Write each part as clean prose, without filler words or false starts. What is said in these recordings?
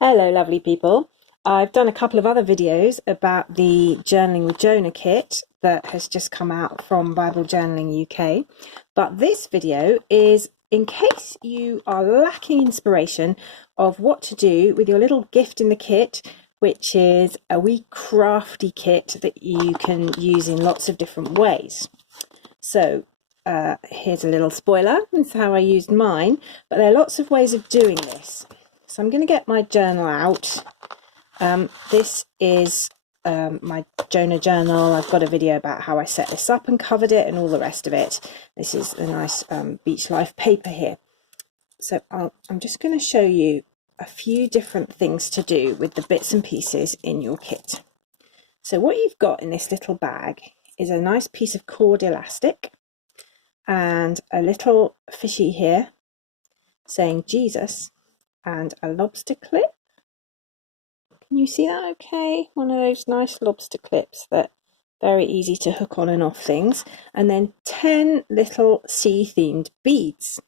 Hello, lovely people. I've done a couple of other videos about the Journaling with Jonah kit that has just come out from Bible Journaling UK. But this video is in case you are lacking inspiration of what to do with your little gift in the kit, which is a wee crafty kit that you can use in lots of different ways. So here's a little spoiler. This is how I used mine, but there are lots of ways of doing this. So I'm going to get my journal out. This is my Jonah journal. I've got a video about how I set this up and covered it and all the rest of it. This is a nice beach life paper here. So I'm just going to show you a few different things to do with the bits and pieces in your kit. So what you've got in this little bag is a nice piece of cord elastic and a little fishy here saying Jesus, and a lobster clip. Can you see that okay? One of those nice lobster clips that very easy to hook on and off things. And then 10 little sea themed beads.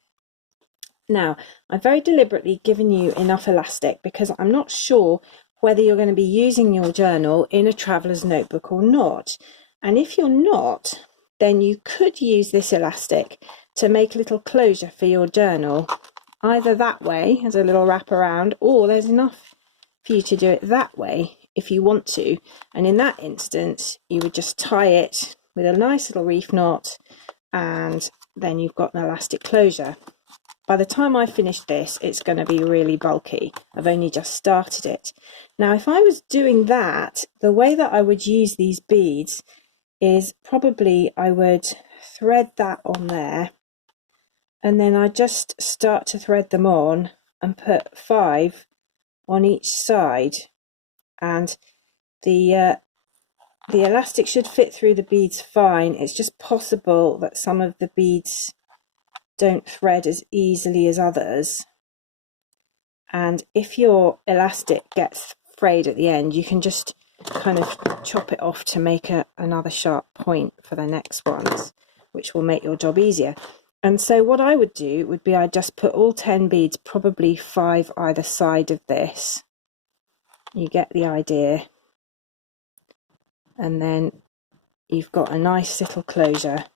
Now, I've very deliberately given you enough elastic because I'm not sure whether you're going to be using your journal in a traveler's notebook or not. And if you're not, then you could use this elastic to make a little closure for your journal. Either that way as a little wrap around, or there's enough for you to do it that way if you want to. And in that instance, you would just tie it with a nice little reef knot, and then you've got an elastic closure. By the time I finish this, it's going to be really bulky. I've only just started it. Now, if I was doing that, the way that I would use these beads is probably I would thread that on there, and then I just start to thread them on and put 5 on each side, and the elastic should fit through the beads fine. It's just possible that some of the beads don't thread as easily as others, and if your elastic gets frayed at the end, you can just kind of chop it off to make another sharp point for the next ones, which will make your job easier. And so what I would do would be I'd just put all 10 beads, probably 5 either side of this. You get the idea. And then you've got a nice little closure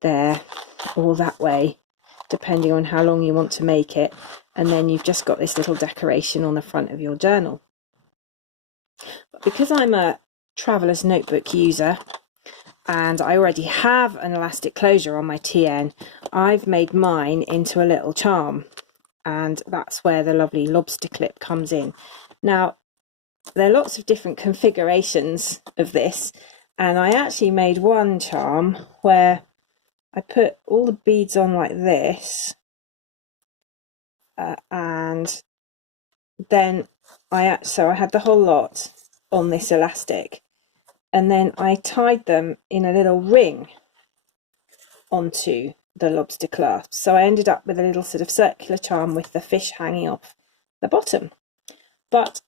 there, or that way, depending on how long you want to make it. And then you've just got this little decoration on the front of your journal. But because I'm a traveler's notebook user, and I already have an elastic closure on my TN, I've made mine into a little charm, and that's where the lovely lobster clip comes in. Now, there are lots of different configurations of this, and I actually made one charm where I put all the beads on like this, and then I had the whole lot on this elastic, and then I tied them in a little ring onto the lobster clasp. So I ended up with a little sort of circular charm with the fish hanging off the bottom. But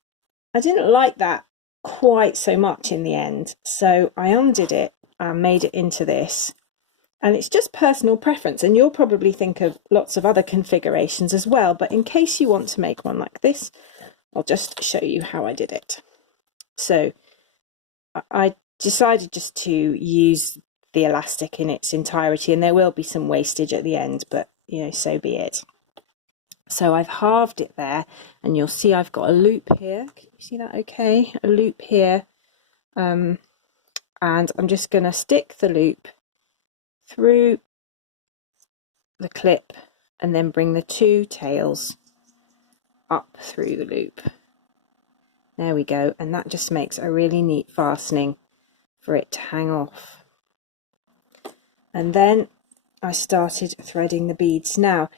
I didn't like that quite so much in the end, so I undid it and made it into this. And it's just personal preference, and you'll probably think of lots of other configurations as well, but in case you want to make one like this, I'll just show you how I did it. So I decided just to use the elastic in its entirety, and there will be some wastage at the end, but so be it. So I've halved it there, and you'll see I've got a loop here. Can you see that okay? A loop here, and I'm just going to stick the loop through the clip and then bring the 2 tails up through the loop. There we go, and that just makes a really neat fastening for it to hang off. And then I started threading the beads. Now,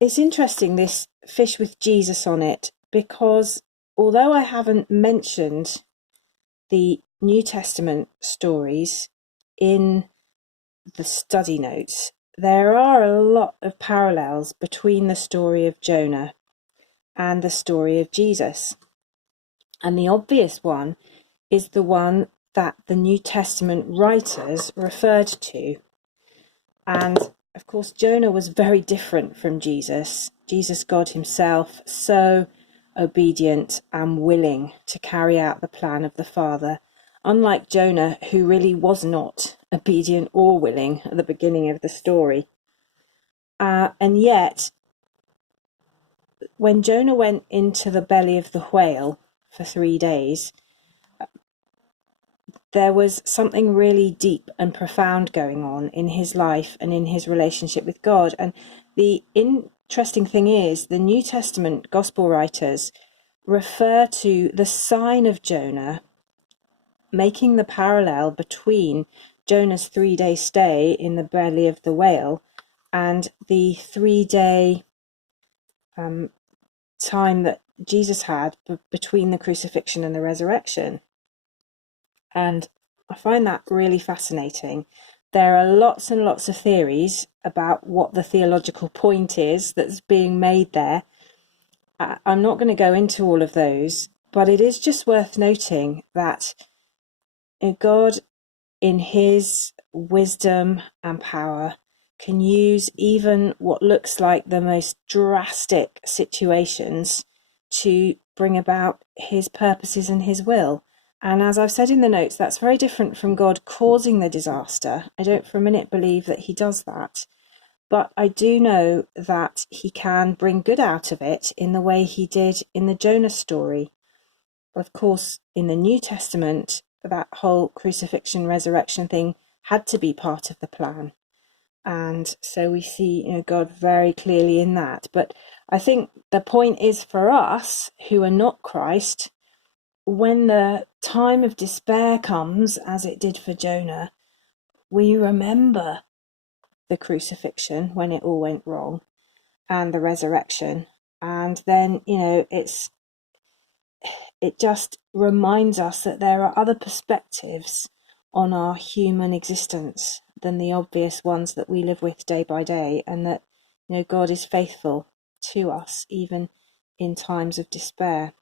it's interesting, this fish with Jesus on it, because although I haven't mentioned the New Testament stories in the study notes, there are a lot of parallels between the story of Jonah and the story of Jesus. And the obvious one is the one that the New Testament writers referred to. And of course, Jonah was very different from Jesus, God himself. So obedient and willing to carry out the plan of the Father, unlike Jonah, who really was not obedient or willing at the beginning of the story. And yet, when Jonah went into the belly of the whale for 3 days, there was something really deep and profound going on in his life and in his relationship with God. And the interesting thing is, the New Testament gospel writers refer to the sign of Jonah, making the parallel between Jonah's 3-day stay in the belly of the whale and the 3-day time that Jesus had between the crucifixion and the resurrection. And I find that really fascinating. There are lots and lots of theories about what the theological point is that's being made there. I'm not going to go into all of those, but it is just worth noting that God, in his wisdom and power, can use even what looks like the most drastic situations to bring about his purposes and his will. And as I've said in the notes, that's very different from God causing the disaster. I don't for a minute believe that he does that. But I do know that he can bring good out of it in the way he did in the Jonah story. Of course, in the New Testament, that whole crucifixion, resurrection thing had to be part of the plan. And so we see, God very clearly in that. But I think the point is for us who are not Christ, when the time of despair comes, as it did for Jonah, we remember the crucifixion when it all went wrong and the resurrection. And then, it just reminds us that there are other perspectives on our human existence than the obvious ones that we live with day by day, and that God is faithful to us even in times of despair.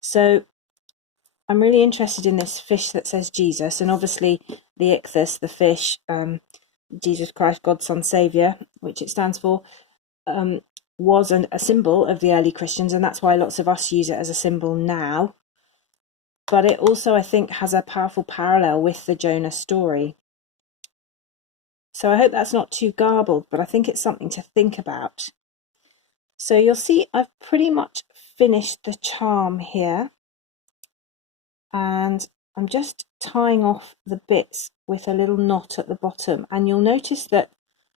So I'm really interested in this fish that says Jesus, and obviously the ichthus, the fish, Jesus Christ, God's Son, Saviour, which it stands for, was a symbol of the early Christians, and that's why lots of us use it as a symbol now. But it also, I think, has a powerful parallel with the Jonah story. So I hope that's not too garbled, but I think it's something to think about. So you'll see I've pretty much finished the charm here. And I'm just tying off the bits with a little knot at the bottom. And you'll notice that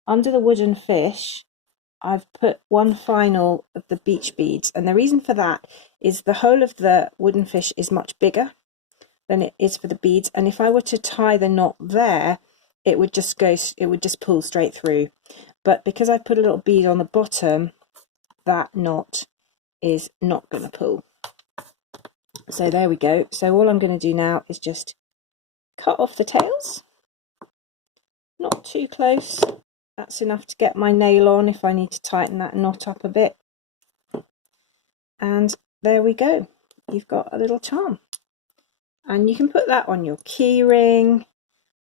under the wooden fish, I've put one final of the beach beads. And the reason for that is the whole of the wooden fish is much bigger than it is for the beads. And if I were to tie the knot there, it would just pull straight through. But because I put a little bead on the bottom, that knot is not going to pull. So there we go. So all I'm going to do now is just cut off the tails. Not too close. That's enough to get my nail on if I need to tighten that knot up a bit. And there we go. You've got a little charm. And you can put that on your key ring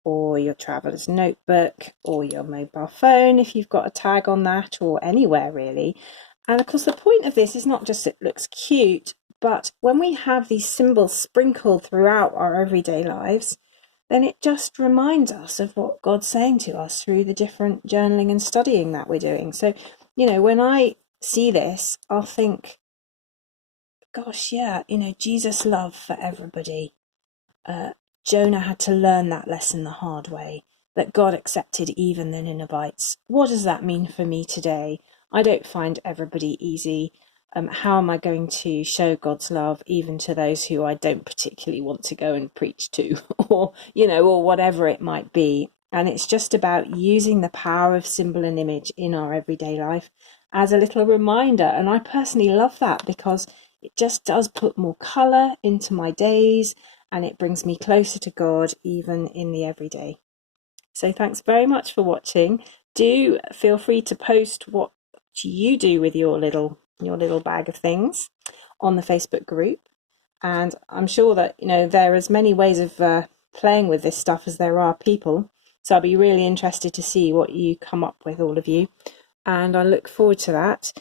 or your traveler's notebook or your mobile phone if you've got a tag on that, or anywhere really. And of course the point of this is not just it looks cute, but when we have these symbols sprinkled throughout our everyday lives, then it just reminds us of what God's saying to us through the different journaling and studying that we're doing. So, when I see this, I'll think, gosh, yeah, Jesus' love for everybody. Jonah had to learn that lesson the hard way, that God accepted even the Ninevites. What does that mean for me today? I don't find everybody easy. How am I going to show God's love even to those who I don't particularly want to go and preach to, or whatever it might be? And it's just about using the power of symbol and image in our everyday life as a little reminder. And I personally love that because it just does put more colour into my days, and it brings me closer to God even in the everyday. So thanks very much for watching. Do feel free to post what you do with your little bag of things on the Facebook group, and I'm sure that there are as many ways of playing with this stuff as there are people, so I'll be really interested to see what you come up with, all of you, and I look forward to that.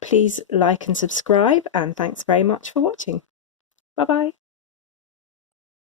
Please like and subscribe, and thanks very much for watching. Bye bye.